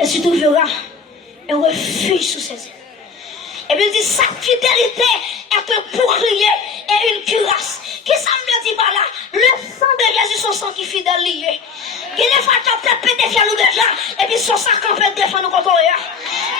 Et tu trouveras un refuge sous ses ailes. Et puis il dit, sa fidélité est un bouclier et une cuirasse. Qui ça me dit par là? Le sang de Jésus, son sang qui est fidèle lié. Il y a des fois que tu as peut défier nous déjà, et puis son sang qu'on peut défendre nous contre eux.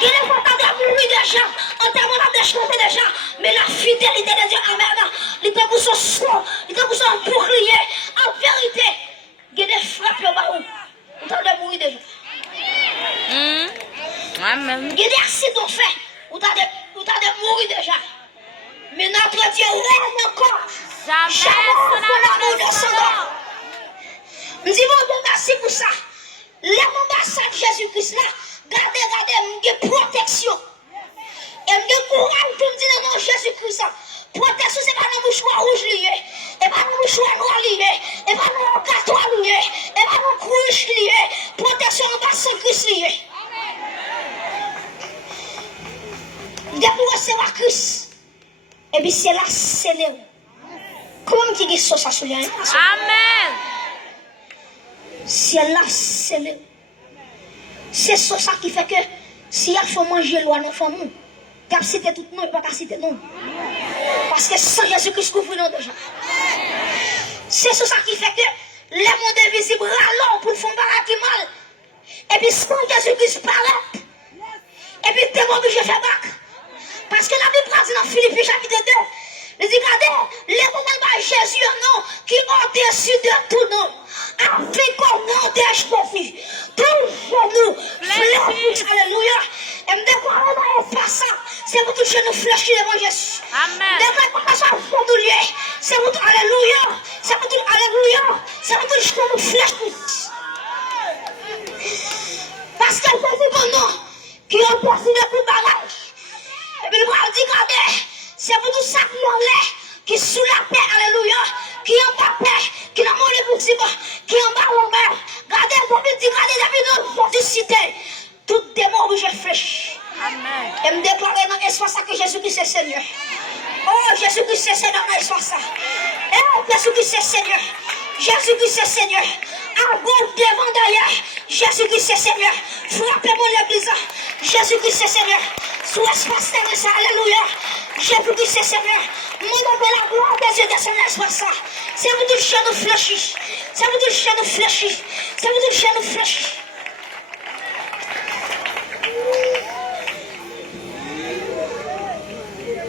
Il y a des fois que tu as mouru déjà, en termes de chanter déjà, mais la fidélité de Dieu, amen, il était pour son sang, il était pour son bouclier. En vérité, il y a des frappes au bas où tu as mouru déjà. Amen. Il y a des accidents faits où tu as mouru déjà. Mais notre Dieu règne encore. Jamais l'amour de son nom. Nous disons, merci pour ça. L'ambassade de Jésus-Christ là, regardez, il y a protection. Et il y a courage pour me dire dans le nom Jésus-Christ. Protection, ce n'est pas un mouchoir rouge lié, et pas un mouchoir noir lié, et pas un carton lié, et pas un couche lié. Protection ambassade Christ lié. Depuis recevoir Christ, et puis c'est là, c'est là. Comment tu dis ça sur lui? Amen. C'est là, c'est là. C'est ça qui fait que si il faut manger loin, nous faisons. Tu as cité tout le monde, pas citer non. Parce que sans Jésus-Christ, couvre nous déjà. C'est ça qui fait que le monde invisible râle pour faire un mal. Et puis sans Jésus-Christ paraît. Et puis tu es obligé de faire bac. Parce que la Bible dit dans Philippiens chapitre 2, il dit, regardez, les moments de Jésus, non, qui ont dessus de tout nom, avec au nom de Jésus, toujours nous, fléchis, alléluia. Et me déclarer dans l'espace ça, c'est vous toucher nous fléchis devant Jésus. Amen. Déclarer ça, c'est vous toucher, alléluia, c'est vous toucher, alléluia, c'est vous toucher nous fléchis. Parce que Jésus, mon nom, qui ont dessus de tout bagage. Et puis le bras dit, regardez, c'est pour tout ça qui est sous la paix, alléluia, qui est en bas paix, qui est dans mon possible, qui est en bas l'envers. Regardez, depuis notre cité, tout démon obligé de fléchir. Amen. Et me déclarer dans l'espace que Jésus-Christ est Seigneur. Oh, Jésus-Christ est Seigneur dans l'espace. Oh, Jésus-Christ est Seigneur. Jésus-Christ est Seigneur. À gauche, devant, derrière. Jésus-Christ est Seigneur. Frappez-moi l'église. Jésus-Christ est Seigneur. Sous l'espace terrestre, alléluia. Jésus-Christ est Seigneur. Mon nom de la gloire des yeux de son espace. C'est vous tout chez nous fléchis. C'est vous tout chez nous fléchis. C'est vous tout chez nous fléchis.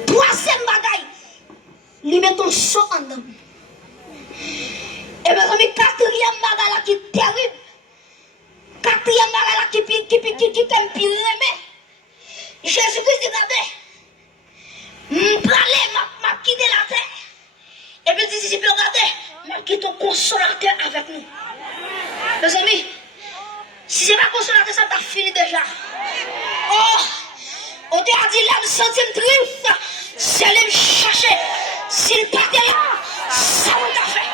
Troisième bagaille. Lui met ton sang en dedans. Et mes amis, quatrième bagaille qui est terrible. Quatrième bagaille qui t'aime pire aimer. Jésus-Christ dit, regardez, m'pralé, m'a quitté la terre. Et puis il dit, regardez, m'a quitté ton consolateur avec nous. Mes amis, si c'est pas consolateur, ça t'a fini déjà. Oh, on t'a dit, là, me sentir triste, c'est aller me chercher. S'il partait là, ça on t'a fait.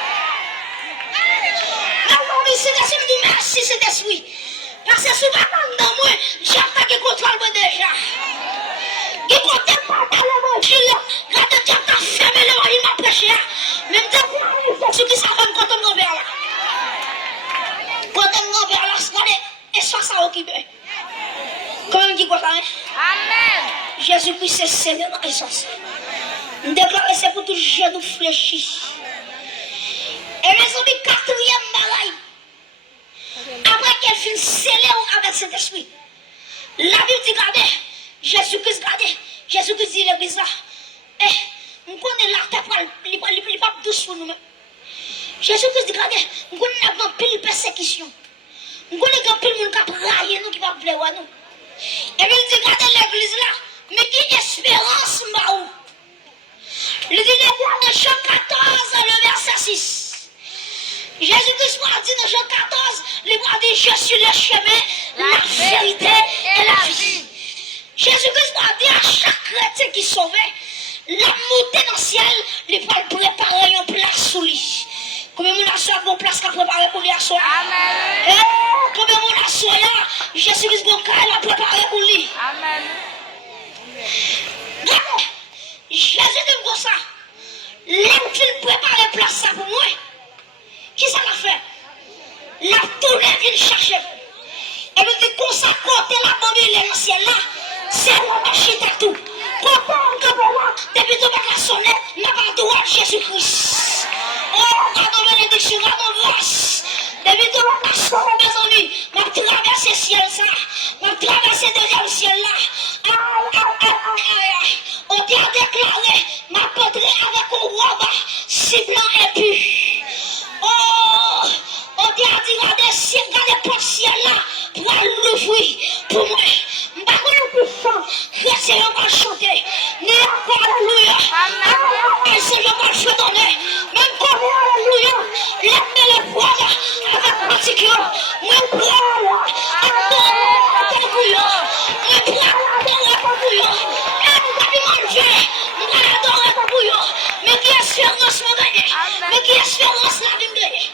Alors, mais c'est Jésus me dit, merci, c'est esprit. Parce que si je ne dans moi, j'ai attaqué contre moi déjà. Il comptait pas dans l'évangile. Regardez, Dieu t'a fermé l'évangile, m'a prêché. Même temps, Jésus qui s'en va quand on est vers là. Quand on est vers là, c'est ça ça occupé. Comment on dit quoi ça? Amen. Jésus-Christ c'est Seigneur dans l'essence. Nous déclarons c'est pour tout genou fléchi. Et mes amis, quatrième bagaille. Après qu'elle finit scellée avec cet esprit, la Bible dit, regardez, Jésus-Christ, regardez, Jésus-Christ dit l'église là, nous connaissons la tête, il n'est pas douce pour nous-mêmes. Jésus-Christ dit, regardez, nous connaissons un pile persécution, nous connaissons un pile monde qui a braillé nous, qui va plaire à nous. Et puis il dit, regardez l'église là, mais qui espérance m'a où? Il dit, dans Jean 14, le verset 6. Jésus-Christ m'a dit dans Jean 14, il m'a dit, je suis le chemin, la vérité et la vie. Jésus-Christ m'a dit à chaque chrétien qui sauvait, la montée dans le ciel, il va préparer une place sous lui. Combien de gens ont une place qu'à préparer pour lui à soi? Amen. Combien de gens sont là, Jésus-Christ a préparé pour lui. Amen. Jésus dit comme ça, l'homme qui prépare place ça pour moi. Qui ça l'a fait? La tournée vient chercher. Et nous dit qu'on s'accorde brûler dans le ciel là, c'est un marché à tout. Depuis que tu as sonné, n'a pas droit de Jésus-Christ. Oh, pardon, bénédiction, pardon, grâce. Depuis que tu as sonné, mes amis, m'a traversé le ciel ça, m'a traversé déjà le ciel là. On t'a déclaré, m'a porté avec un robe ciblant et puis. Oh, on t'a dit, regardez pour le ciel là, pour l'ouvrir, pour moi. M'a restez le mal chanter. Ni encore alléluia. Restez le mal chanter. Même comme alléluia. Lève les poils avec particulier. Même poils. Alléluia. Même poils. Alléluia. Mais qui espérance me gagner? Mais qui espérance la vie me gagner?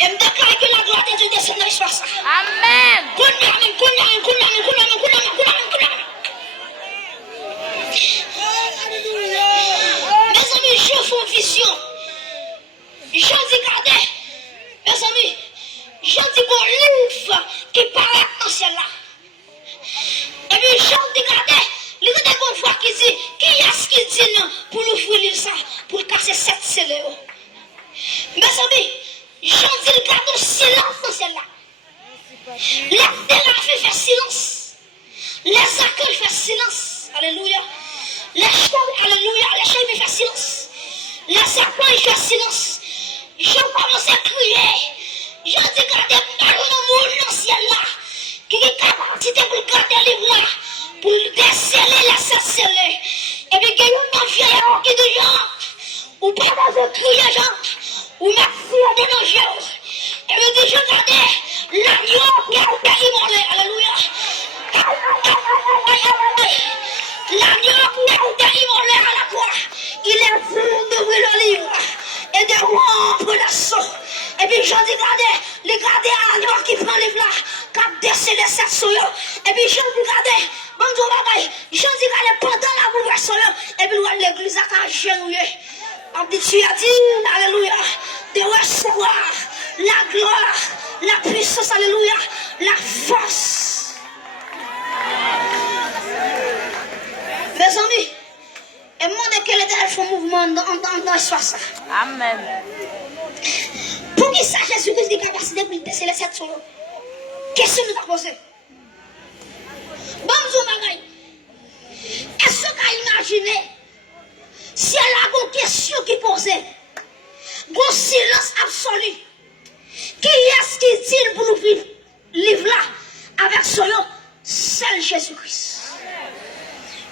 Et me déclare que la gloire de Dieu descend dans l'espace. Amen. Mes amis, je fais une vision. Je dis, regardez, mes amis, je dis qu'on livre qui paraît dans ce ciel là. Et puis, je dis, regardez, regardez qu'on voit qui dit, qui est-ce qui dit non pour l'ouvrir ça, pour casser cette scellée. Mes amis, je dis, regardez le silence dans ce ciel là. Les séraphins font silence. Les accueils font silence. Alléluia. Les chèvres font silence. Les accueils font silence. Je commence à crier. Je dis, regardez, parlons au monde dans le ciel là. Qui est capacité pour garder les voix. Pour déceler les scellés. Et puis, il y a une vieille qui dit, ou pas dans un crier, ou merci à des dangers. Et puis, je regardais. L'agneau qui a été immolé, alléluia. L'agneau qui a été immolé à la croix, il est venu d'ouvrir le livre et de rompre la sauce. Et puis j'en dis, regardez l'agneau qui prend le livre là, qui a décelé cette sauce. Et puis j'en dis, regardez, bonjour bagaille, j'en dis, regardez, pendant la bouleversation, et puis l'église a genouillé. En dit, tu as dit, alléluia, de recevoir la gloire. La puissance, alléluia, la force. Mes amis, et moi, de quel est le mouvement dans l'espace? Amen. Pour qui ça, Jésus-Christ des capacités pour déceler cette chose? Question nous a posée. Bonjour, Magaï. Est-ce que vous avez imaginé si elle a une question qui posait, un silence absolu? Qui est-ce qui dit pour l'ouvrir livre là avec son nom? Seul Jésus-Christ.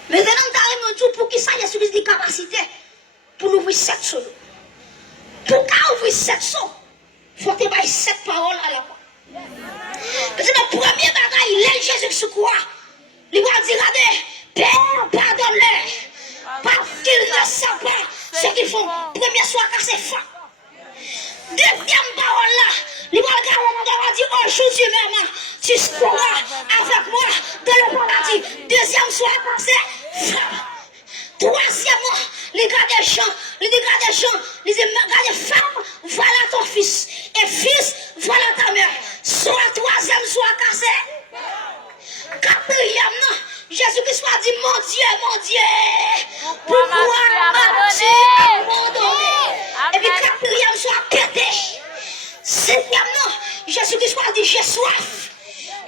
Mais maintenant, nous avons dit pour qui ça Jésus-Christ des capacités pour l'ouvrir cette chose. Pour ouvrir cette chose, il faut que tu aies cette parole à la fois. Parce que le premier bagage, il est Jésus sur quoi? Il va dire, regardez, Père, pardonne-les. Parce qu'ils ne savent pas ce qu'ils font. Premier soir, car c'est fin. Deuxième parole là, il va dire aujourd'hui même, tu seras avec moi dans le paradis. Deuxième soir, c'est femme. Troisièmement, les gars des champs, les gars des femmes, voilà ton fils. Et fils, voilà ta mère. Soit troisième, soit cassé. Quatrièmement, Jésus-Christ a dit, mon Dieu, pourquoi m'as-tu abandonné? Et puis quatrième soit pété. Cinquièmement, Jésus-Christ a dit, j'ai soif.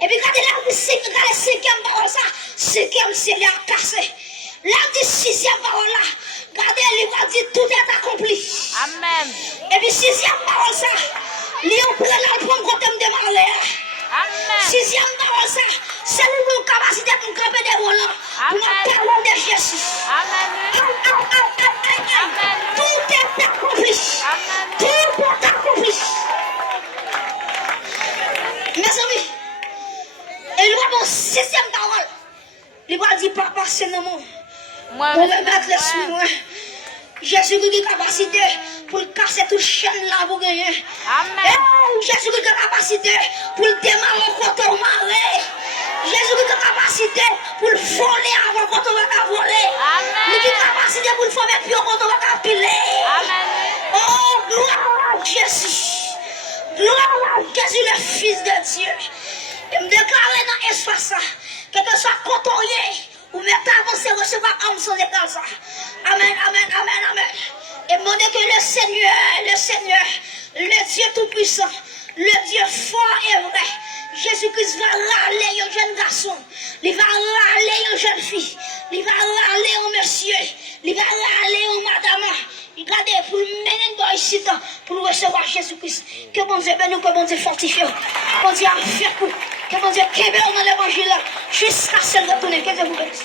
Et puis regardez là, regardez cinquième parole ça, cinquième c'est l'air cassé. Là, dit sixième parole là, regardez, il va dire, tout est accompli. Amen. Et puis sixième parole ça, Léon prend là, le prend comme démarrer. Amen. Sixième parole ça, c'est une capacité pour camper des volants. Pour nous parler de Jésus. Amen. Amen. Tout est accompli. Amen. Tout est accompli. Mes amis, et il va dans sixième parole. Il va dire, papa, c'est le nom. On va mettre l'esprit, moi. Jésus qui a capacité pour casser toute chaîne là pour gagner. Amen. Jésus qui a capacité pour démarrer quand on marre. Jésus qui a capacité pour voler avant quand on va voler. Amen. Il a capacité pour former pion quand on va piler. Amen. Oh, gloire à Jésus. Gloire à Jésus, le Fils de Dieu. que soit ça, quel que soit cotonnier, ou même avancer, recevoir âme sans égal ça. Amen, amen, amen, amen. Et demandez que le Seigneur, le Dieu Tout-Puissant, le Dieu fort et vrai, Jésus-Christ va râler un jeune garçon, il va râler une jeune fille, il va râler un monsieur, il va râler une madame. Regardez, pour le mener dans ici, pour recevoir Jésus-Christ. Que bon Dieu bénisse, que bon Dieu fortifie, que bon Dieu fait coup, que bon Dieu kébé dans l'évangile, jusqu'à ce retourner. Que Dieu vous bénisse.